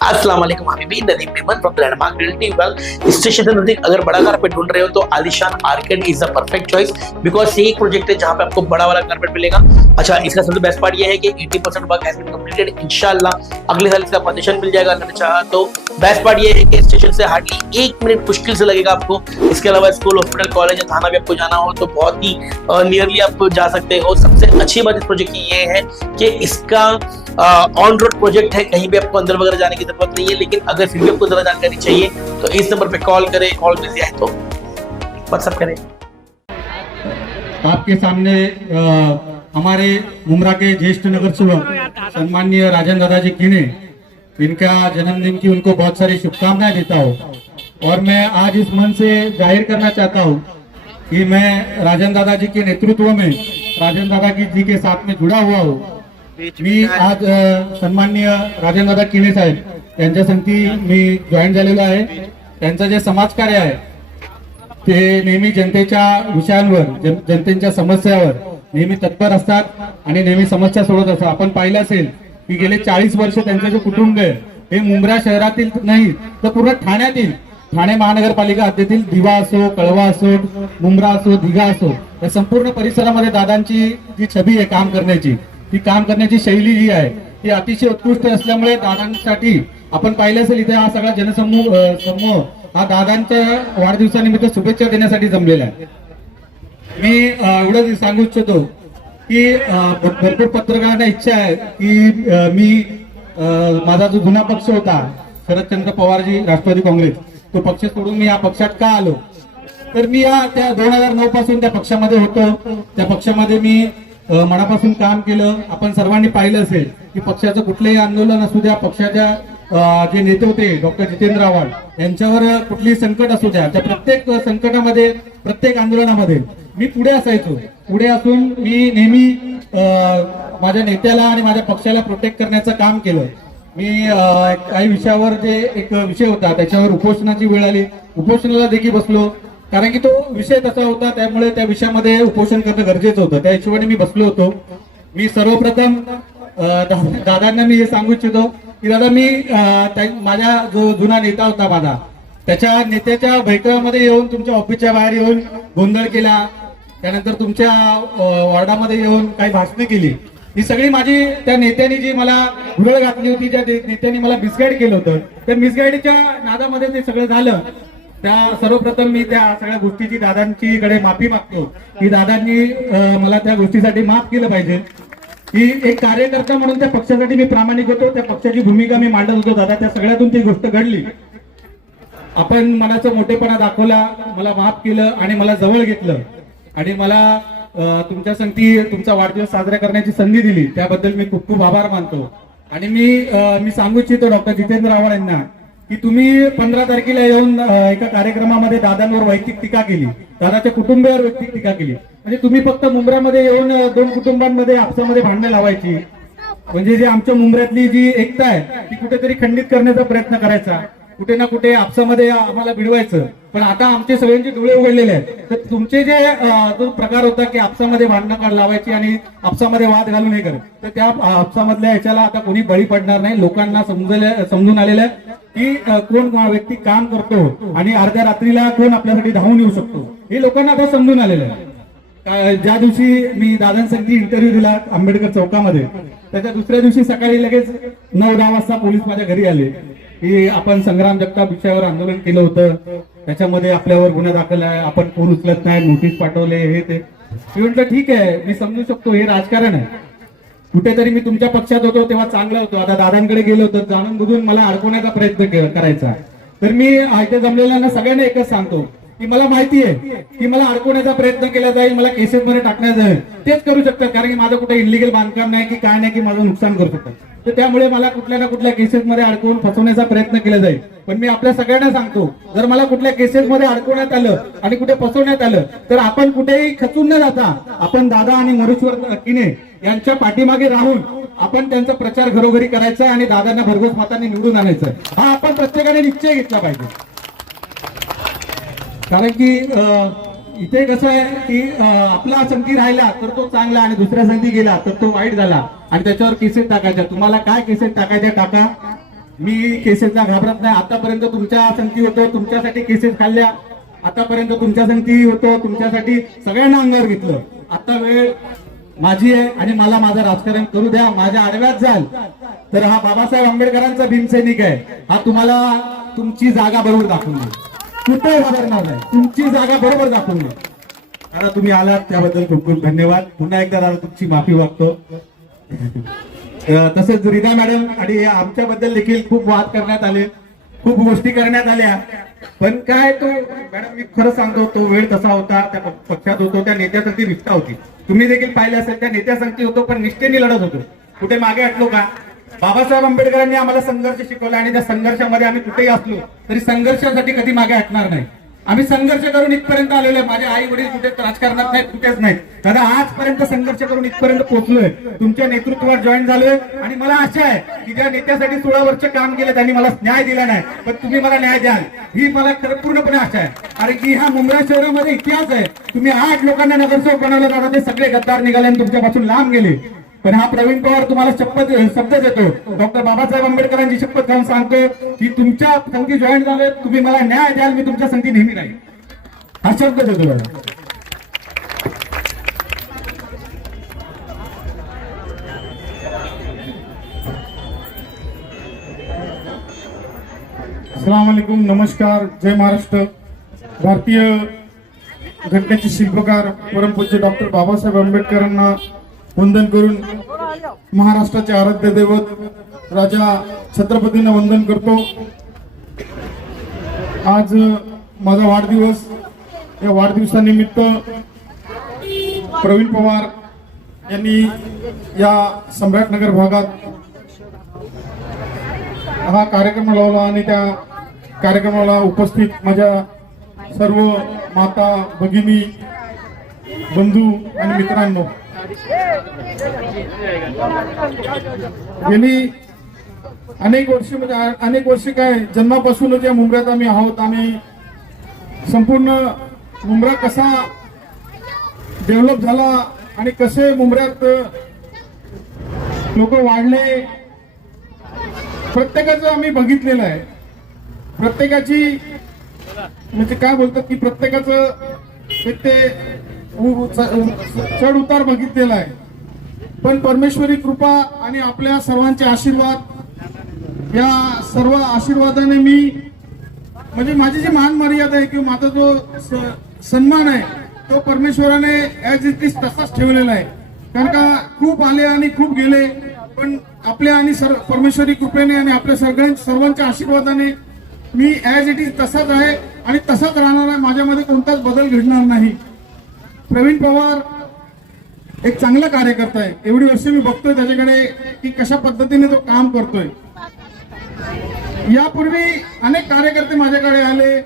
अस्सलाम वालेकुम हबीबी, Nadeem Memon from Landmark Realty. Well, station से नजदीक अगर बड़ा कारपेट ढूंढ रहे हो तो Alishan arcade is the perfect choice, because ये एक प्रोजेक्ट है जहां पे आपको बड़ा वाला कारपेट मिलेगा। अच्छा, इसका सबसे बेस्ट पार्ट ये है कि 80% वर्क हैज बीन कंप्लीटेड। इंशाल्लाह अगले साल इसका पोजीशन मिल जाएगा अगर चाहा तो। बेस्ट पार्ट ये है कि स्टेशन से हार्डली 1 मिनट मुश्किल से लगेगा आपको। इसके अलावा स्कूल, हॉस्पिटल, कॉलेज या थाना भी आपको जाना हो तो बहुत ही नियरली आप जा सकते हो। सबसे अच्छी बात इस प्रोजेक्ट की ये है कि इसका ऑन रोड प्रोजेक्ट है, कहीं भी आपको अंदर वगैरह जाने की जरूरत नहीं है। लेकिन अगर फिर भी आपको ज्यादा जानकारी चाहिए तो इस नंबर पे कॉल करें, कॉल बिजी आए तो व्हाट्सएप करें। आपके सामने हमारे मुमरा के ज्येष्ठ नगर सेवक सम्माननीय राजन दादाजी किने, इनका जन्मदिन की उनको बहुत सारी शुभकामनाएं देता हूँ। और मैं आज इस मन से जाहिर करना चाहता हूँ कि मैं राजन दादाजी के नेतृत्व में राजन दादा जी के साथ में जुड़ा हुआ हूँ। मी आज सन्माननीय राजन दादा किने साहेब यांच्या संगती मी जॉईन झालेलो आहे। त्यांचं जे समाजकार्य आहे ते नेहमी जनतेच्या विषयांवर, जनतेच्या समस्यावर नेहमी तत्पर असतात आणि नेहमी समस्या सोडवत असतात। आपण पाहिलं असेल की गेले 40 वर्ष त्यांचं जे कुटुंब आहे हे मुंब्रा शहरातील नाही तर पूर्ण ठाणे महानगरपालिका हद्दीतील दिवा असो, कळवा असो, मुंब्रा असो, दिघा असो, या संपूर्ण परिसरामध्ये दादांची जी छबी आहे काम करण्याची, ती काम करण्याची शैली जी आहे ती अतिशय उत्कृष्ट असल्यामुळे दादांसाठी आपण पाहिलं असेल इथे हा सगळा समूह हा दादांच्या वाढदिवसानिमित्त शुभेच्छा देण्यासाठी जमलेला आहे। मी एवढंच सांगू इच्छितो की भरपूर पत्रकारांना इच्छा आहे की मी माझा जो जुना पक्ष होता शरदचंद्र पवारजी राष्ट्रवादी काँग्रेस, तो पक्ष सोडून मी या पक्षात का आलो, तर मी त्या 2009 पासून त्या पक्षामध्ये होतो। त्या पक्षामध्ये मी मनापासून काम केलं। आपण सर्वांनी पाहिलं असेल की पक्षाचं कुठलंही आंदोलन असू द्या, पक्षाच्या जे नेते होते डॉक्टर जितेंद्र आव्हाड यांच्यावर कुठलीही संकट असू द्या, त्या प्रत्येक संकटामध्ये, प्रत्येक आंदोलनामध्ये मी पुढे असायचो। पुढे असून मी नेहमी माझ्या नेत्याला आणि माझ्या पक्षाला प्रोटेक्ट करण्याचं काम केलं। मी काही विषयावर जे एक विषय होता त्याच्यावर उपोषणाची वेळ आली, उपोषणाला देखील बसलो, कारण की तो विषय तसा होता, त्यामुळे त्या विषयामध्ये उपोषण करणं गरजेचं होतं। त्या हिशोबाने मी बसलो होतो। मी सर्वप्रथम दादांना मी हे सांगू इच्छितो की दादा, मी माझा जो जुना नेता होता माझा, त्याच्या नेत्याच्या बैठकामध्ये येऊन, तुमच्या ऑफिसच्या बाहेर येऊन गोंधळ केला, त्यानंतर तुमच्या वॉर्डामध्ये येऊन काही भाषणे केली, ही सगळी माझी त्या नेत्यांनी जी मला भुरळ घातली होती, ज्या नेत्यांनी मला मिसगाईड केलं होतं, त्या मिसगाईडच्या नादामध्ये ते सगळं झालं। त्या सर्वप्रथम मी त्या सगळ्या गोष्टीची दादांची कडे माफी मागतो की दादांनी मला त्या गोष्टीसाठी माफ केलं पाहिजे। की एक कार्यकर्ता म्हणून त्या पक्षासाठी मी प्रामाणिक होतो, त्या पक्षाची भूमिका मी मांडत होतो दादा, त्या सगळ्यातून ती गोष्ट घडली। आपण मनाचा मोठेपणा दाखवला, मला माफ केलं आणि मला जवळ घेतलं आणि मला तुमच्या संगती तुमचा वाढदिवस साजरा करण्याची संधी दिली, त्याबद्दल मी खूप खूप आभार मानतो। आणि मी सांगू इच्छितो डॉक्टर जितेंद्र आव्हाड यांना की तुम्ही 15 तारखेला येऊन एका कार्यक्रमामध्ये दादांवर वैयक्तिक टीका केली, दादाच्या कुटुंबियावर वैयक्तिक टीका केली। म्हणजे तुम्ही फक्त मुंब्रामध्ये येऊन 2 कुटुंबांमध्ये आपसामध्ये भांडणं लावायची, म्हणजे जे आमच्या मुंब्र्यातली जी एकता आहे ती कुठेतरी खंडित करण्याचा प्रयत्न करायचा, कुठे ना कुठे आपसामध्ये आम्हाला भिडवायचं। पण आता आमचे सगळ्यांचे डोळे उघडलेले आहेत, तर तुमचे जे जो प्रकार होता की आपसामध्ये भांडणं लावायची आणि आपसामध्ये वाद घालून हे करत, तर त्या आपसामधल्या ह्याच्याला आता कोणी बळी पडणार नाही। लोकांना समजून आलेलं आहे की कोण व्यक्ती काम करतो आणि अर्ध्या रात्रीला कोण आपल्यासाठी धावून येऊ शकतो, हे लोकांना आता समजून आलेलं आहे। ज्या दिवशी मी दादांसाठी इंटरव्ह्यू दिला आंबेडकर चौकामध्ये, त्याच्या दुसऱ्या दिवशी सकाळी लगेच 9-10 वाजता पोलीस माझ्या घरी आले की आपण संग्राम जगताप विषयावर आंदोलन केलं होतं, त्याच्यामध्ये आपल्यावर गुन्हा दाखल आहे, आपण फोन उचलत नाही, नोटीस पाठवले, हे ते। मी म्हटलं ठीक आहे, मी समजू शकतो हे राजकारण आहे, कुठेतरी मी तुमच्या पक्षात होतो तेव्हा चांगलं होतो, आता दादांकडे गेलो तर जाणून बुजून मला अडकवण्याचा प्रयत्न करायचा। तर मी इथे जमलेल्यांना सगळ्यांना एकच सांगतो की मला माहिती आहे की मला अडकवण्याचा प्रयत्न केला जाईल, मला केसेस मध्ये टाकण्यात जाईल, तेच करू शकतात, कारण की माझं कुठे इलिगल बांधकाम नाही की काय नाही की माझं नुकसान करू शकतात, तर त्यामुळे मला कुठल्या ना कुठल्या केसेस मध्ये अडकवून फसवण्याचा प्रयत्न केला जाईल। पण मी आपल्या सगळ्यांना सांगतो, जर मला कुठल्या केसेस मध्ये अडकवण्यात आलं आणि कुठे फसवण्यात आलं तर आपण कुठेही खचून न जाता आपण दादा आणि मरुश्वर किने यांच्या पाठीमागे राहून आपण त्यांचा प्रचार घरोघरी करायचा आणि दादांना भरघोस मतांनी निवडून आणायचं, हा आपण प्रत्येकाने निश्चय घेतला पाहिजे। कारण की इथे कसं आहे की आपला संगती राहिला तर तो चांगला आणि दुसऱ्या संगती गेला तर तो वाईट झाला आणि त्याच्यावर केसेस टाकायच्या। तुम्हाला काय केसेस टाकायच्या टाका, मी केसेसला घाबरत नाही. आतापर्यंत तुमच्या संगती होतो, तुमच्यासाठी केसेस खाल्ल्या. आतापर्यंत तुमच्या संगती होतो, तुमच्यासाठी सगळ्यांना अंगावर घेतलं. आता वेळ माझी आहे आणि मला माझं राजकारण करू द्या. माझ्या आडव्यात जाल तर हा बाबासाहेब आंबेडकरांचा भीमसैनिक आहे. हा तुम्हाला तुमची जागा बरोबर दाखवून देईल. कुठे घाबरणार नाही, तुमची जागा बरोबर दाखवून देईल. दादा तुम्ही आलात त्याबद्दल खूप खूप धन्यवाद. पुन्हा एकदा दादा तुमची माफी मागतो. तसेच रीना मॅडम आणि आमच्याबद्दल देखील खूप वाद करण्यात आले, खूप गोष्टी करण्यात आल्या. पण काय तो मॅडम मी खरं सांगतो, तो वेळ तसा होता, त्या पक्षात होतो, त्या नेत्यासाठी निष्ठा होती. तुम्ही देखील पाहिले असेल, त्या नेत्यासाठी होतो पण निष्ठेने लढत होतो. कुठे मागे हटलो का? बाबासाहेब आंबेडकरांनी आम्हाला संघर्ष शिकवला आणि त्या संघर्षामध्ये आम्ही कुठेही असलो तरी संघर्षासाठी कधी मागे हटणार नाही. आम्ही संघर्ष करून इथपर्यंत आलेलो आहे. माझे आई वडील कुठे राजकारणात नाहीत, कुठेच नाहीत. दादा आजपर्यंत संघर्ष करून इथपर्यंत पोहोचलोय, तुमच्या नेतृत्वात जॉईन झालोय. आणि मला आशा आहे की ज्या नेत्यासाठी 16 वर्ष काम केलं त्यांनी मला न्याय दिला नाही, पण तुम्ही मला न्याय द्याल ही मला पूर्णपणे आशा आहे. कारण की ह्या मुंब्रा शहरामध्ये इतिहास आहे. तुम्ही 8 लोकांना नगरसेवक बनवलं, दादा ते सगळे गद्दार निघाले आणि तुमच्यापासून लांब गेले. पण हा प्रवीण पवार तुम्हाला शब्द देतो, डॉक्टर बाबासाहेब आंबेडकरांची शपथ घेऊन सांगतो की तुमच्या संगती जॉईन झाले, तुम्ही मला न्याय द्याल, मी तुमच्या संगती नेहमी राहील. हा शब्द देतो दादा. अस्सलाम वालेकुम, नमस्कार, जय महाराष्ट्र. भारतीय घटनेचे शिल्पकार परमपूज्य डॉक्टर बाबासाहेब आंबेडकरांना वंदन करून महाराष्ट्राचे आराध्य दैवत राजा छत्रपतींना वंदन करतो. आज माझा वाढदिवस. या वाढदिवसानिमित्त प्रवीण पवार यांनी या सम्राटनगर भागात हा कार्यक्रम लावला आणि त्या कार्यक्रमाला उपस्थित माझ्या सर्व माता, भगिनी, बंधू आणि मित्रांनो, गेली अनेक वर्ष काय जन्मापासूनच या मुंब्र्यात आम्ही आहोत. आम्ही संपूर्ण मुंब्रा कसा डेव्हलप झाला आणि कसे मुंब्र्यात लोक वाढले प्रत्येकाचं आम्ही बघितलेलं आहे. प्रत्येकाची म्हणजे काय बोलतात की प्रत्येकाचं ते चढ उतार बघितलेला आहे. पण परमेश्वरी कृपा आणि आपल्या सर्वांचे आशीर्वाद, या सर्व आशीर्वादाने मी म्हणजे माझी जी मान मर्यादा आहे किंवा माझा जो सन्मान आहे तो परमेश्वराने ऍज इट इज तसाच ठेवलेला आहे. कारण का खूप आले आणि खूप गेले, पण आपल्या आणि परमेश्वरी कृपेने आणि आपल्या सर्वांच्या आशीर्वादाने मी ऍज इट इज तसाच आहे आणि तसाच राहणार आहे. माझ्यामध्ये कोणताच बदल घडणार नाही. प्रवीण पवार एक चांगला कार्यकर्ता आहे. एवढी वर्ष मी बघतोय त्याच्याकडे की कशा पद्धतीने तो काम करतोय. यापूर्वी अनेक कार्यकर्ते माझ्याकडे आले,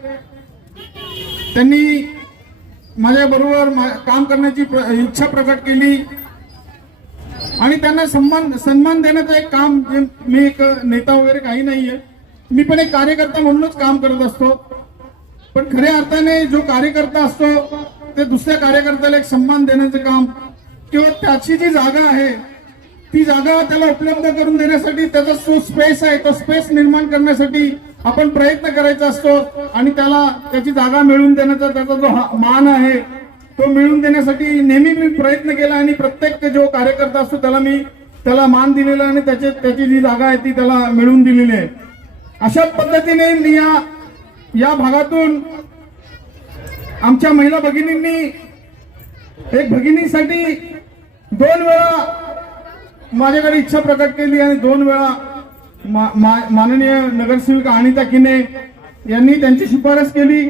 त्यांनी माझ्या बरोबर काम करण्याची इच्छा प्रकट केली आणि त्यांना सन्मान देण्याचं एक काम, मी एक नेता वगैरे काही नाहीये, मी पण एक कार्यकर्ता म्हणूनच काम करत असतो. पण खऱ्या अर्थाने जो कार्यकर्ता असतो ते दुसऱ्या कार्यकर्त्याला एक सन्मान देण्याचं काम किंवा त्याची जी जागा आहे ती जागा त्याला उपलब्ध करून देण्यासाठी, त्याचा जो स्पेस आहे तो स्पेस निर्माण करण्यासाठी आपण प्रयत्न करायचा असतो आणि त्याला त्याची जागा मिळवून देण्याचा त्याचा जो मान आहे तो मिळवून देण्यासाठी नेहमी मी प्रयत्न केला आणि प्रत्येक जो कार्यकर्ता असतो त्याला मान दिलेला आणि त्याची जी जागा आहे ती त्याला मिळवून दिलेली आहे. अशाच पद्धतीने मी या भागातून आमच्या महिला भगिनींनी एक भगिनीसाठी 2 वेळा माझ्याकडे इच्छा प्रकट केली आणि 2 वेळा माननीय नगरसेविका अनिता किने यांनी त्यांची शिफारस केली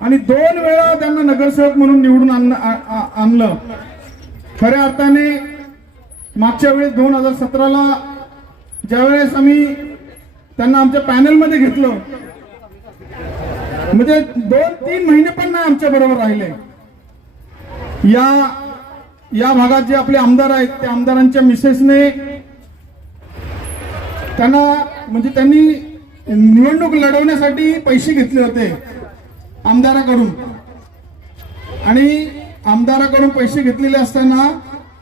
आणि 2 वेळा त्यांना नगरसेवक म्हणून निवडून आणलं. खऱ्या अर्थाने मागच्या वेळेस 2017ला ज्यावेळेस आम्ही त्यांना आमच्या पॅनलमध्ये घेतलं, म्हणजे 2-3 महिने पण नाही आमच्या बरोबर राहिले. या भागात जे आपले आमदार आहेत त्या आमदारांच्या मिसेसने त्यांनी निवडणूक लढवण्यासाठी पैसे घेतले होते आमदाराकडून आणि आमदाराकडून पैसे घेतलेले असताना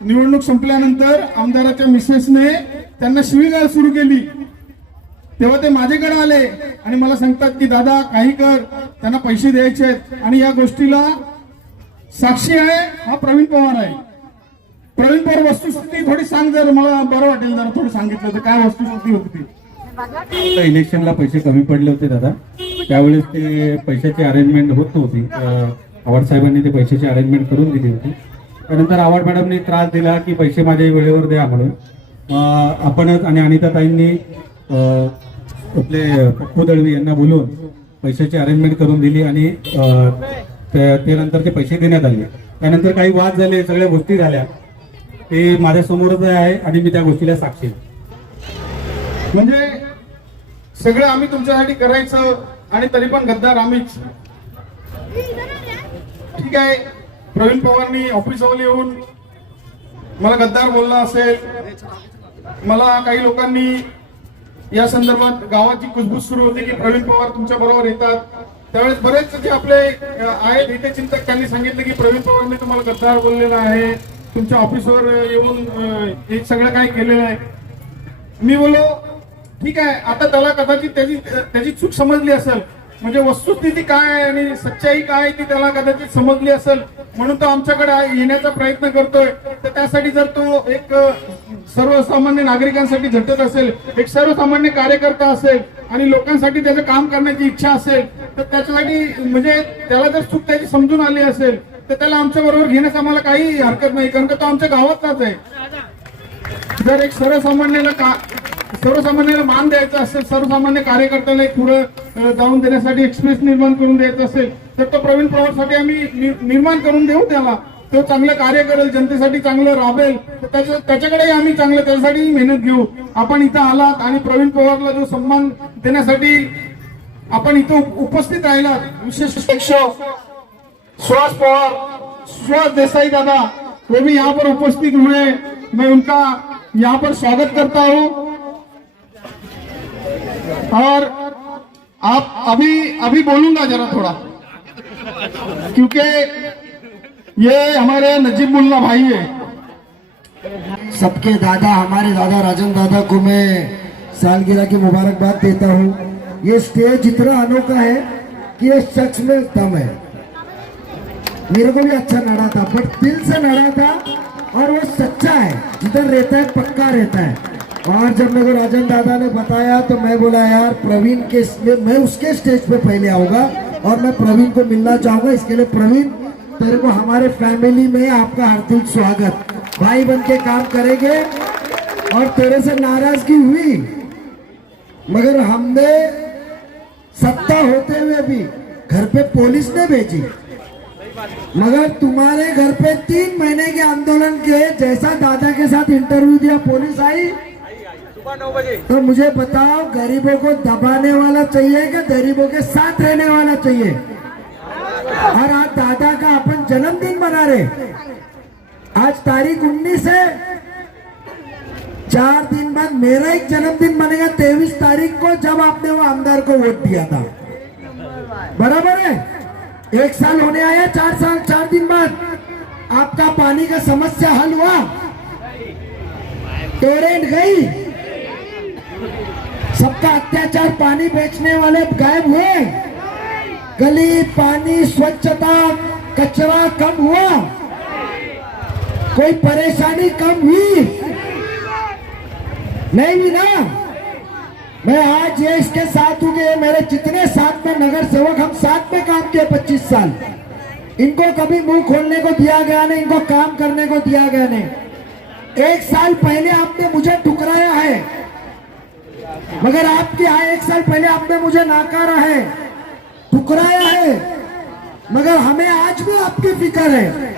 निवडणूक संपल्यानंतर आमदाराच्या मिसेसने त्यांना शिवीगाळ सुरू केली. तेव्हा ते माझ्याकडे आले आणि मला सांगतात की दादा काही कर, त्यांना पैसे द्यायचे आहेत. आणि या गोष्टीला साक्षी आहे हा प्रवीण पवार आहे. प्रवीण पवार, वस्तुस्थिती थोडी सांग, जर मला बरं वाटेल जरा थोडं सांगितलं तर. काय वस्तुस्थिती होती ती? आता इलेक्शनला पैसे कमी पडले होते दादा, त्यावेळेस ते पैशाची अरेंजमेंट होत नव्हती. आव्हाड साहेबांनी ते पैशाची अरेंजमेंट करून दिली होती. त्यानंतर आव्हाड मॅडमने त्रास दिला की पैसे माझ्या वेळेवर द्या म्हणून. आपणच आणि अनिताताईंनी आपले पप्पू दळवी यांना बोलून पैशाची अरेंजमेंट करून दिली आणि ते नंतर ते पैसे देण्यात आले. त्यानंतर काही वाद झाले, सगळ्या गोष्टी झाल्या, ते माझ्यासमोरच आहे आणि मी त्या गोष्टीला साक्षी आहे. म्हणजे सगळं आम्ही तुमच्यासाठी करायचं आणि तरी पण गद्दार आम्हीच. ठीक आहे, प्रवीण पवारनी ऑफिसवर येऊन मला गद्दार बोलला असेल, मला काही लोकांनी या संदर्भात गावाची कुजबूज सुरू होती की प्रवीण पवार तुमच्या बरोबर येतात. त्यावेळेस बरेच जे आपले आहेत हितचिंतक त्यांनी सांगितलं की प्रवीण पवारने तुम्हाला गद्दार बोललेला आहे, तुमच्या ऑफिसवर येऊन हे सगळं काय केलेलं आहे. मी बोलो ठीक आहे, आता त्याला कदाचित त्याची चूक समजली असेल, म्हणजे वस्तुस्थिती काय आहे आणि सच्चाई काय आहे ती त्याला कदाचित समजली असेल, म्हणून तो आमच्याकडे येण्याचा प्रयत्न करतोय. तर त्यासाठी जर तो एक सर्वसामान्य नागरिकांसाठी झटत असेल, एक सर्वसामान्य कार्यकर्ता असेल आणि लोकांसाठी त्याचं काम करण्याची इच्छा असेल, तर त्याच्यासाठी म्हणजे त्याला जर चूक त्याची समजून आली असेल तर त्याला आमच्या बरोबर घेण्यास आम्हाला काही हरकत नाही, कारण का तो आमच्या गावातलाच आहे. जर एक सर्वसामान्याला मान द्यायचा असेल, सर्वसामान्य कार्यकर्त्याला एक पुढे जाऊन देण्यासाठी एक्सप्रेस निर्माण करून द्यायचं असेल, तर तो प्रवीण पवारसाठी आम्ही निर्माण करून देऊ. त्याला तो चांगलं कार्य करेल, जनतेसाठी चांगलं राबेल, तर त्याच्याकडेही आम्ही चांगलं त्यासाठी मेहनत घेऊ. आपण इथं आलात आणि प्रवीण पवारला जो सन्मान देण्यासाठी आपण इथं उपस्थित राहिलात, विशेष अध्यक्ष सुहास पवार, सुहास देसाई दादा, वो भी यहाँ पर उपस्थित हुए, मैं उनका यहाँ पर स्वागत करता हूँ. और आप अभी बोलूंगा जरा थोड़ा, क्योंकि ये हमारे नजीब मुल्ला भाई है. सबके दादा, हमारे दादा राजन दादा को मैं सालगिरह की मुबारकबाद देता हूँ. ये स्टेज इतना अनोखा है कि ये शख्स में दम है. मेरे को भी अच्छा लड़ा था, बट दिल से लड़ा था और वो सच्चा है, जिधर रहता है पक्का रहता है. और जब मेरे को राजन दादा ने बताया तो मैं बोला यार प्रवीण के, मैं उसके स्टेज पे पहले आऊंगा और मैं प्रवीण को मिलना चाहूंगा. इसके लिए प्रवीण, तेरे को हमारे फैमिली में आपका हार्दिक स्वागत. भाई बन के काम करेंगे. और तेरे से नाराजगी हुई, मगर हमने सत्ता होते हुए भी घर पे पुलिस ने भेजी, मगर तुम्हारे घर पे 3 महीने के आंदोलन के जैसा दादा के साथ इंटरव्यू दिया, पुलिस आई. तो मुझे बताओ, गरीबों को दबाने वाला चाहिए कि गरीबों के साथ रहने वाला चाहिए? और आज दादा का अपन जन्मदिन मना रहे. आज तारीख 19 है, 4 दिन बाद मेरा एक जन्मदिन बनेगा 23 तारीख को, जब आपने वो आमदार को वोट दिया था. बराबर है? 1 साल होने आया, 4 दिन बाद आपका पानी का समस्या हल हुआ? टोरेंट गई, सबका अत्याचार, पानी बेचने वाले गायब हुए, गली पानी स्वच्छता कचरा कम हुआ, कोई परेशानी कम हुई नहीं हुई ना? मैं आज ये इसके साथ हूँ कि मेरे जितने साथ में नगर सेवक, हम साथ में काम किए 25 साल, इनको कभी मुंह खोलने को दिया गया नहीं, इनको काम करने को दिया गया नहीं. 1 साल पहले आपने मुझे ठुकराया है, मगर आपके यहाँ 1 साल पहले आपने मुझे नाकारा है, ठुकराया है, मगर हमें आज भी आपकी फिक्र है.